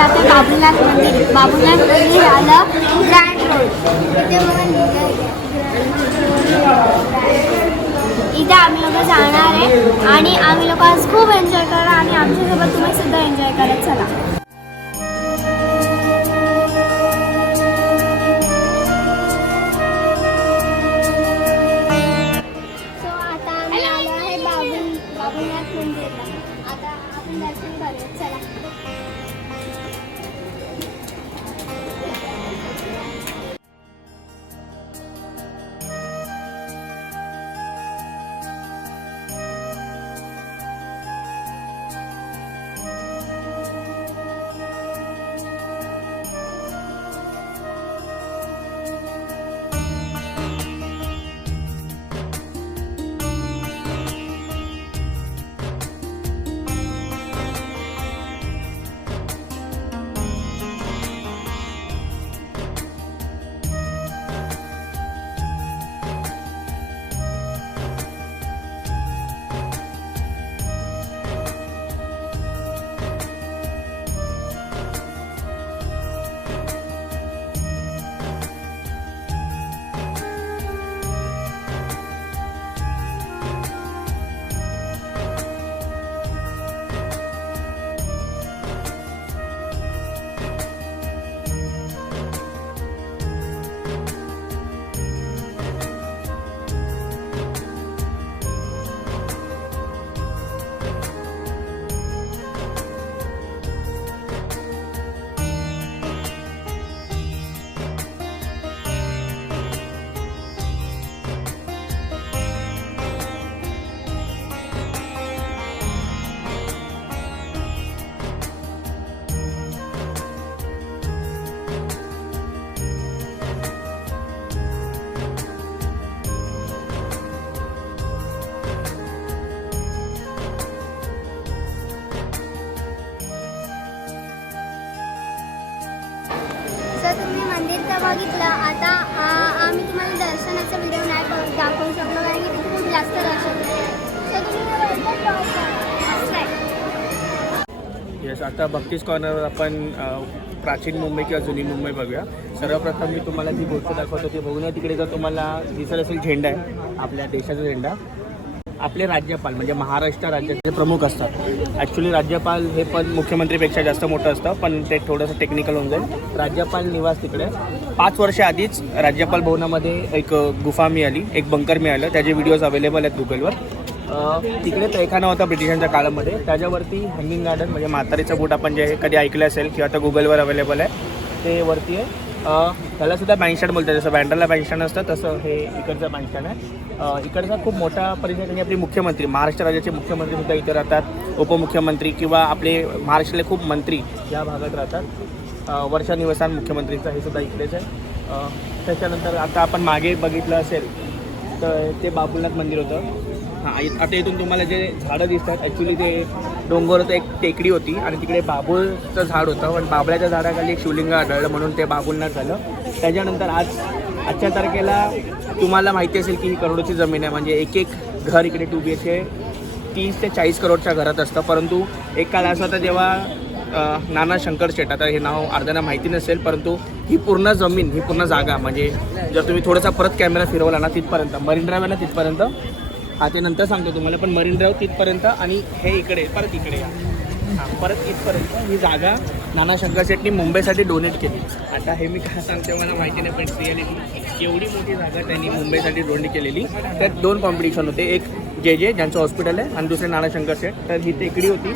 जाते बाबुलनाथ मंदिर. बाबुलनाथ मंदिर आलं ग्रँड रोड इथे बघा लिहिलं इथे आम्ही लोक जाणार आहे आणि आम्ही लोक आज खूप एन्जॉय करणार आणि आमच्यासोबत तुम्ही सुद्धा एन्जॉय करत चला. सो आता आम्ही आलो आहे बाबुलनाथ मंदिरला. आता आपण दर्शन करूया चला. तुम्ही मंदिर तर बघितलं. आता आम्ही तुम्हाला दर्शनाचा व्हिडिओ नाही दाखवू शकलो कारण की तिथे खूप जास्त दर्शन येस. आता भक्तीस कॉर्नरवर आपण प्राचीन मुंबई किंवा जुनी मुंबई बघूया. सर्वप्रथम मी तुम्हाला जी गोष्ट दाखवतो ती बघून तिकडे जर तुम्हाला दिसत असेल झेंडा आहे आपल्या देशाचा झेंडा. आपले राज्यपाल म्हणजे महाराष्ट्र राज्याचे प्रमुख असतात. ॲक्च्युली राज्यपाल हे पण मुख्यमंत्रीपेक्षा जास्त मोठं असतं पण ते थोडंसं टेक्निकल होऊन जाईल. राज्यपाल निवास तिकडे 5 वर्ष आधीच राज्यपाल भवनामध्ये एक गुफा मिळाली, एक बंकर मिळालं. त्याचे व्हिडिओज अवेलेबल आहेत गुगलवर. तिकडे तहखाना होता ब्रिटिशांच्या काळामध्ये. त्याच्यावरती हँगिंग गार्डन म्हणजे म्हातारीचं बूट आपण जे कधी ऐकलं असेल किंवा आता गुगलवर अवेलेबल आहे ते वरती आहे. त्यालासुद्धा बँडस्टँड बोलतात. जसं बँड्राला बँडस्टँड असतं तसं हे इकडचं बँडस्टँड आहे. इकडचा खूप मोठा परिसर आणि आपले मुख्यमंत्री महाराष्ट्र राज्याचे मुख्यमंत्रीसुद्धा इथे राहतात. उपमुख्यमंत्री किंवा आपले महाराष्ट्रातले खूप मंत्री या भागात राहतात. वर्षा निवासान मुख्यमंत्रीचं हे सुद्धा इकडेच आहे. त्याच्यानंतर आता आपण मागे बघितलं असेल तर ते बाबुलनाथ मंदिर होतं. हां, आता इथून तुम्हाला जे झाडं दिसतात ॲक्च्युली ते डोंगरावर एक टेकडी होती आणि तिकडे बाबूळचं झाड होतं पण बाबळ्याच्या झाडाखाली एक शिवलिंग आढळलं म्हणून ते बाबुलनाथ झालं. त्याच्यानंतर आजच्या तारखेला तुम्हाला माहिती असेल की ही करोडोची जमीन आहे. म्हणजे एक घर इकडे 2 BHK 30 ते 40 करोडच्या घरात असतं. परंतु एक काळ असा होता जेव्हा नाना शंकर शेट, आता हे नाव अर्ध्यांना माहिती नसेल परंतु ही पूर्ण जमीन ही पूर्ण जागा म्हणजे जर तुम्ही थोडासा परत कॅमेरा फिरवला ना तिथपर्यंत मरीन ड्राईव्ह आहे ना तिथपर्यंत. हा ते नंतर सांगतो तुम्हाला पण मरीन ड्राईव्ह तिथपर्यंत आणि हे इकडे परत इकडे या परत इथपर्यंत ही जागा नाना शंकर शेटनी मुंबईसाठी डोनेट केली. आता हे मी काय सांगते मला माहिती नाही पण रिअलिटी एवढी मोठी जागा त्यांनी मुंबईसाठी डोनेट केलेली. त्यात 2 कॉम्पिटिशन होते. एक जे ज्यांचं हॉस्पिटल आहे आणि दुसरे नाना शंकर शेट. तर ही टेकडी होती.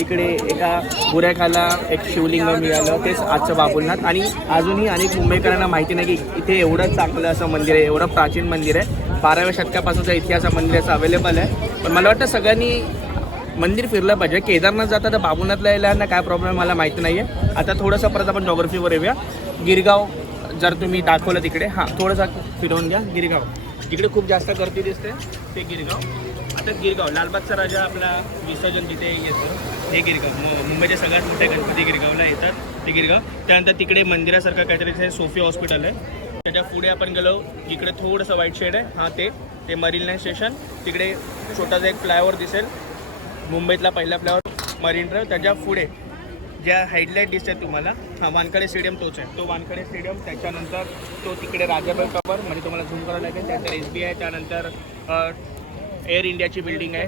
इकडे एका गुऱ्याखाला एक शिवलिंग मिळालं तेच आजचं बाबुलनाथ. आणि अजूनही अनेक मुंबईकरांना माहिती नाही की इथे एवढं चांगलं असं मंदिर आहे, एवढं प्राचीन मंदिर आहे. 12व्या शतकापासूनचा इतिहास मंदिराचा अवेलेबल आहे. पण मला वाटतं सगळ्यांनी मंदिर फिरलं पाहिजे. केदारनाथ जाता तर बाबुलनाथला यायला काय प्रॉब्लेम मला माहिती नाही आहे. आता थोडंसं परत आपण जॉग्रफीवर येऊया. गिरगाव जर तुम्ही दाखवलं तिकडे हां थोडंसं फिरवून घ्या. गिरगाव जिकडे खूप जास्त गर्दी दिसते ते गिरगाव. आता गिरगाव लालबागचा राजा आपला विसर्जन जिथे येतं हे गिरगाव. मुंबईचे सगळ्यात मोठे गणपती गिरगावला येतात ते गिरगाव. त्यानंतर तिकडे मंदिरासारखं काहीतरी सोफी हॉस्पिटल आहे. त्याच्या पुढे आपण गेलो इकडे थोडंसं व्हाईट शेड आहे हां ते मरीन लाईन स्टेशन. तिकडे छोटासा एक फ्लायओव्हर दिसेल मुंबईतला पहिला फ्लायओव्हर मरीन ड्राईव्ह. त्याच्या पुढे ज्या हेडलाईट दिसतात तुम्हाला हा वानखडे स्टेडियम तोच आहे, तो वानखडे स्टेडियम. त्याच्यानंतर तो तिकडे राजाबाई टॉवर म्हणजे तुम्हाला झूम करावं लागेल. त्यानंतर SBI, त्यानंतर एअर इंडियाची बिल्डिंग आहे,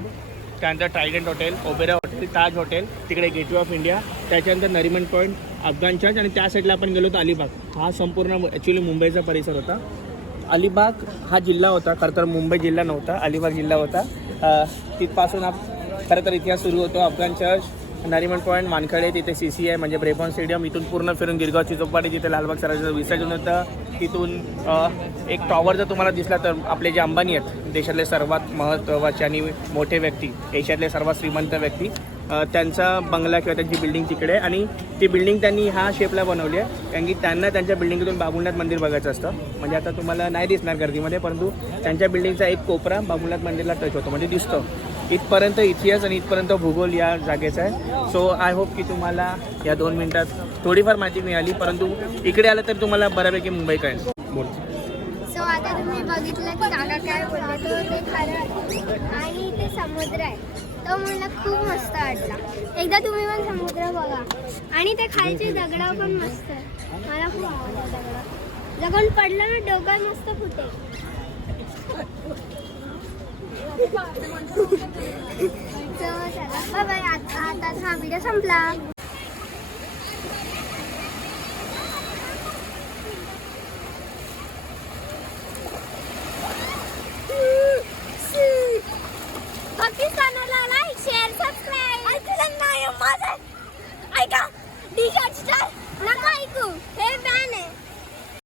त्यानंतर ट्रायडंट हॉटेल, ओबेरा हॉटेल, ताज हॉटेल, तिकडे गेटवे ऑफ इंडिया, त्याच्यानंतर नरिमन पॉईंट, अफगाण चर्च आणि त्या साईडला आपण गेलो होतो अलिबाग. हा संपूर्ण ॲक्च्युली मुंबईचा परिसर होता. अलिबाग हा जिल्हा होता, खरं तर मुंबई जिल्हा नव्हता, अलिबाग जिल्हा होता. तिथपासून खरं तर इतिहास सुरू होतो. अफगाण चर्च, नरिमन पॉईंट, वानखडे, तिथे CCI म्हणजे ब्रेबॉर्न स्टेडियम, इथून पूर्ण फिरून गिरगावची चौपाटी, तिथे लालबाग सरायचं विसर्जन होतं. तिथून एक टॉवर जर तुम्हाला दिसला तर आपले जे अंबानी आहेत, देशातले सर्वात महत्त्वाचे आणि मोठे व्यक्ती, एशियातले सर्वात श्रीमंत व्यक्ती, त्यांचा बंगला किंवा त्यांची बिल्डिंग तिकडे आहे. आणि ती बिल्डिंग त्यांनी ह्या शेपला बनवली आहे कारण की त्यांना त्यांच्या बिल्डिंगमधून बाबुलनाथ मंदिर बघायचं असतं. म्हणजे आता तुम्हाला नाही दिसणार गर्दीमध्ये, परंतु त्यांच्या बिल्डिंगचा एक कोपरा बाबुलनाथ मंदिरला टच होतो, म्हणजे दिसतो. इथपर्यंत इतिहास आणि इथपर्यंत भूगोल या जागेचा आहे. सो आय होप की तुम्हाला या 2 मिनिटात थोडीफार माहिती मिळाली, परंतु इकडे आलं तर तुम्हाला बऱ्यापैकी मुंबई कळेल. बोल. सो आता तुम्ही बघितलं की काका काय बोलले, तो ते खरं आणि ते समुद्र आहे, तो मला खूप मस्त वाटला. एकदा तुम्ही पण समुद्र बघा. आणि ते खालचे दगडा पण मस्त आहे, मला खूप आवडलं दगडा. जगून पडलं ना डोक्यात मस्त फुटे. चला बाय बाय. आता हा व्हिडिओ संपला.